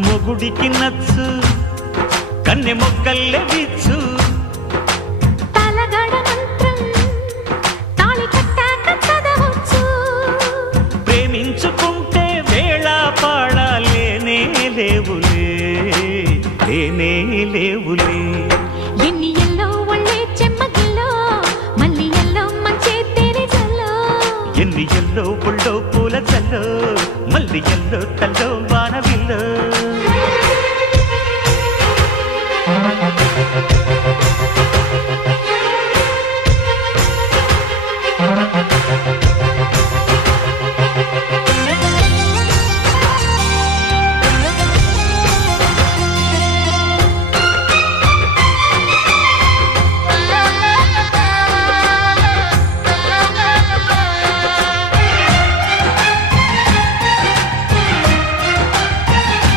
మొగుడికి నచ్చు కన్నె మొక్కల్లే విచ్చు తలగడ మంత్రం తాళి కట్టాక చదవచ్చు ప్రేమించుకుంటే వేళ పాడాలేనే లేవులే లేనే లేవులే ఎన్ని ఎల్లో ఒళ్ళే చెమ్మగిల్లో మళ్ళీ ఎల్లో మంచే తేనె జల్లో ఎన్ని ఎల్లో పుల్లో పూల చల్లో మళ్ళీ ఎల్లో తల్లో వానవిల్లో